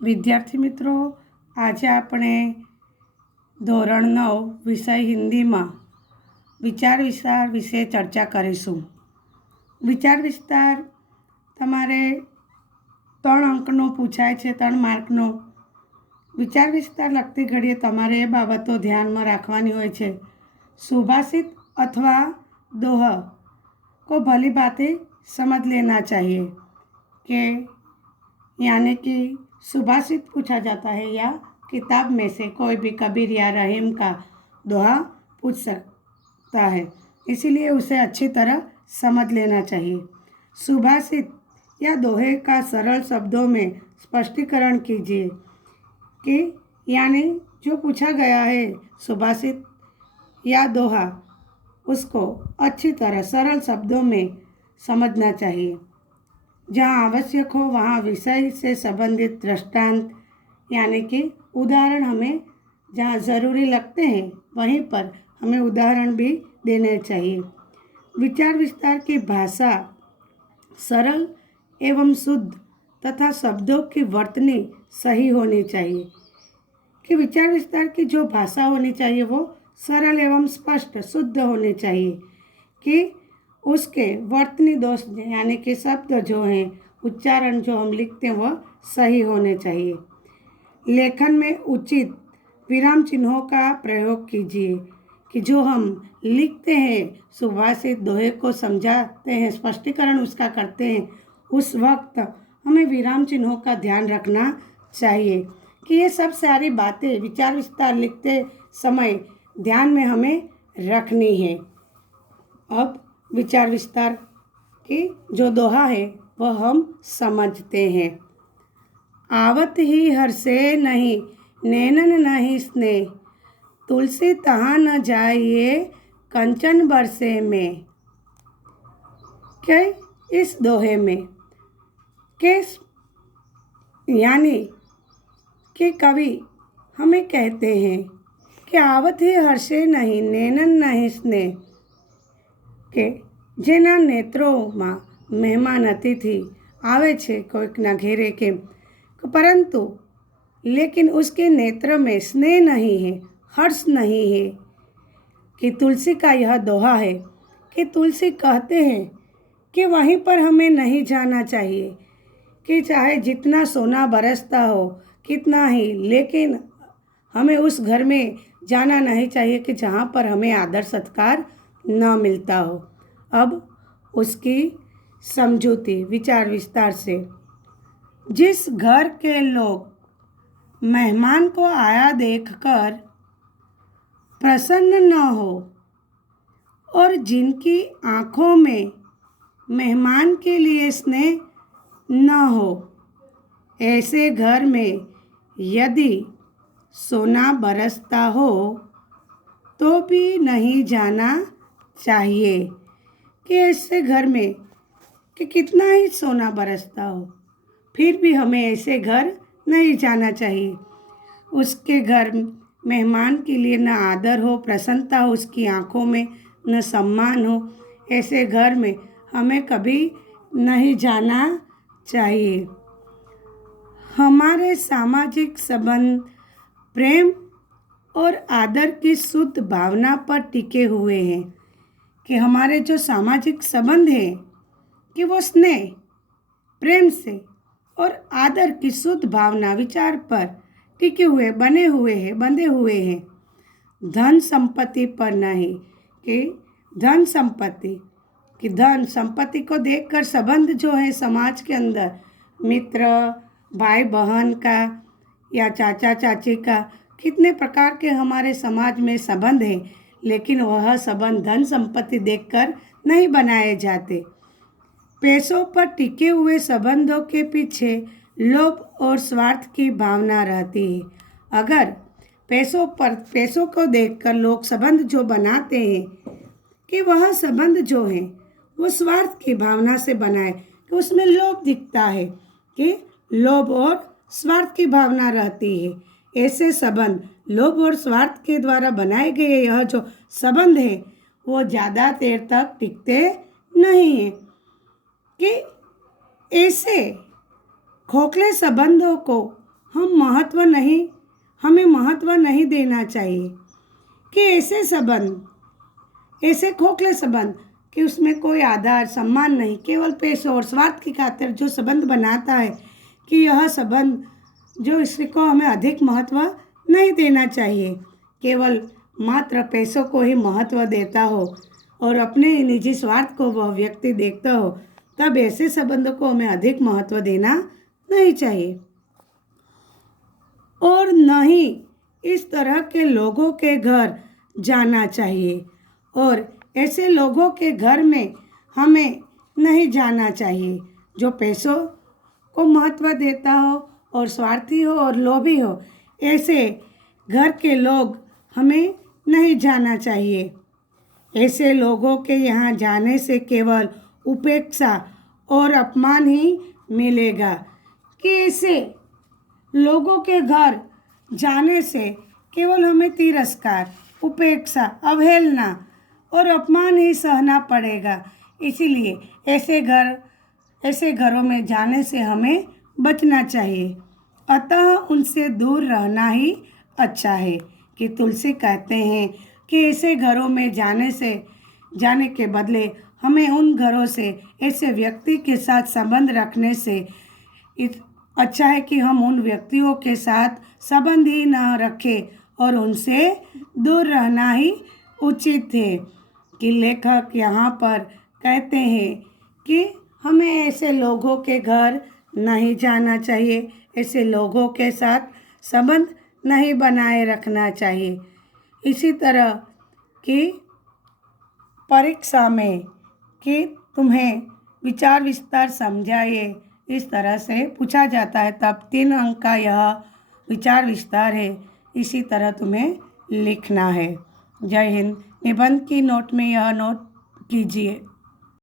વિદ્યાર્થી મિત્રો, આજે આપણે ધોરણ 9 વિષય હિન્દીમાં વિચાર વિસ્તાર વિશે ચર્ચા કરીશું. વિચાર વિસ્તાર તમારે 3 અંકનો પૂછાય છે, 3 માર્કનો. વિચાર વિસ્તાર લખતી ઘડીએ તમારે એ બાબતો ધ્યાનમાં રાખવાની હોય છે. सुभाषित अथवा दोहा को भली बातें समझ लेना चाहिए कि यानी कि सुभाषित पूछा जाता है या किताब में से कोई भी कबीर या रहीम का दोहा पूछ सकता है, इसीलिए उसे अच्छी तरह समझ लेना चाहिए. सुभाषित या दोहे का सरल शब्दों में स्पष्टीकरण कीजिए कि यानी जो पूछा गया है सुभाषित या दोहा, उसको अच्छी तरह सरल शब्दों में समझना चाहिए. जहाँ आवश्यक हो वहाँ विषय से संबंधित दृष्टांत यानी कि उदाहरण हमें जहाँ ज़रूरी लगते हैं वहीं पर हमें उदाहरण भी देने चाहिए. विचार विस्तार की भाषा सरल एवं शुद्ध तथा शब्दों की वर्तनी सही होनी चाहिए. कि विचार विस्तार की जो भाषा होनी चाहिए वो सरल एवं स्पष्ट शुद्ध होनी चाहिए. कि उसके वर्तनी दोष यानी कि शब्द जो हैं, उच्चारण जो हम लिखते हैं वह सही होने चाहिए. लेखन में उचित विराम चिन्हों का प्रयोग कीजिए. कि जो हम लिखते हैं सुभाषित दोहे को समझाते हैं, स्पष्टीकरण उसका करते हैं, उस वक्त हमें विराम चिन्हों का ध्यान रखना चाहिए. कि ये सब सारी बातें विचार विस्तार लिखते समय ध्यान में हमें रखनी है. अब विचार विस्तार की जो दोहा है वह हम समझते हैं. आवत ही हर्षे नहीं नैनन नहीं स्नेह, तुलसी तहाँ न जाइए कंचन बरसे में. क्या इस दोहे में के यानी कि कवि हमें कहते हैं कि आवत ही हर्षे नहीं नैनन नहीं स्नेह, કે જેના નેત્રોમાં મહેમાન અતિથિ આવે છે કોઈકના ઘેરે કે परंतु लेकिन उसके नेत्र में स्नेह नहीं है, हर्ष नहीं है. कि तुलसी का यह दोहा है कि तुलसी कहते हैं कि वहीं पर हमें नहीं जाना चाहिए. कि चाहे जितना सोना बरसता हो कितना ही, लेकिन हमें उस घर में जाना नहीं चाहिए कि जहाँ पर हमें आदर सत्कार न मिलता हो. अब उसकी समझूती विचार विस्तार से. जिस घर के लोग मेहमान को आया देखकर प्रसन्न न हो और जिनकी आँखों में मेहमान के लिए स्नेह न हो, ऐसे घर में यदि सोना बरसता हो तो भी नहीं जाना चाहिए. कि ऐसे घर में कि कितना ही सोना बरसता हो फिर भी हमें ऐसे घर नहीं जाना चाहिए. उसके घर मेहमान के लिए न आदर हो, प्रसन्नता हो उसकी आँखों में, न सम्मान हो, ऐसे घर में हमें कभी नहीं जाना चाहिए. हमारे सामाजिक संबंध प्रेम और आदर की शुद्ध भावना पर टिके हुए हैं. कि हमारे जो सामाजिक संबंध हैं कि वो स्नेह प्रेम से और आदर की शुद्ध भावना विचार पर टिके हुए बंधे हुए हैं. धन संपत्ति पर नहीं. कि धन संपत्ति कि धन संपत्ति को देखकर संबंध जो है समाज के अंदर मित्र भाई बहन का या चाचा चाची का, कितने प्रकार के हमारे समाज में संबंध हैं, लेकिन वह संबंध धन संपत्ति देखकर नहीं बनाए जाते. पैसों पर टिके हुए संबंधों के पीछे लोभ और स्वार्थ की भावना रहती है. अगर पैसों को देखकर लोग संबंध जो बनाते हैं कि वह संबंध जो है वो स्वार्थ की भावना से बनाए, कि उसमें लोभ दिखता है, कि लोभ और स्वार्थ की भावना रहती है. ऐसे संबंध लोभ और स्वार्थ के द्वारा बनाए गए यह जो संबंध है वो ज़्यादा देर तक टिकते नहीं हैं. कि ऐसे खोखले संबंधों को हमें महत्व नहीं देना चाहिए कि ऐसे खोखले संबंध कि उसमें कोई आदर सम्मान नहीं, केवल पैसों और स्वार्थ की खातिर जो संबंध बनाता है कि यह संबंध जो इसी को हमें अधिक महत्व नहीं देना चाहिए, केवल मात्र पैसों को ही महत्व देता हो और अपने निजी स्वार्थ को वह व्यक्ति देखता हो, तब ऐसे संबंधों को हमें अधिक महत्व देना नहीं चाहिए। और न ही इस तरह के लोगों के घर जाना चाहिए और ऐसे लोगों के घर में हमें नहीं जाना चाहिए जो पैसों को महत्व देता हो और स्वार्थी हो और लोभी हो। ऐसे घर के लोग हमें नहीं जाना चाहिए। ऐसे लोगों के यहाँ जाने से केवल उपेक्षा और अपमान ही मिलेगा कि ऐसे लोगों के घर जाने से केवल हमें तिरस्कार, उपेक्षा, अवहेलना और अपमान ही सहना पड़ेगा। इसीलिए ऐसे घरों में जाने से हमें बचना चाहिए। अतः उनसे दूर रहना ही अच्छा है कि तुलसी कहते हैं कि ऐसे घरों में जाने के बदले हमें उन घरों से ऐसे व्यक्ति के साथ संबंध रखने से अच्छा है कि हम उन व्यक्तियों के साथ संबंध ही न रखें और उनसे दूर रहना ही उचित है। कि लेखक यहाँ पर कहते हैं कि हमें ऐसे लोगों के घर नहीं जाना चाहिए, ऐसे लोगों के साथ संबंध नहीं बनाए रखना चाहिए। इसी तरह कि परीक्षा में कि तुम्हें विचार विस्तार समझाइए, इस तरह से पूछा जाता है, तब 3 अंक का यह विचार विस्तार है। इसी तरह तुम्हें लिखना है। जय हिंद। निबंध की नोट में यह नोट कीजिए।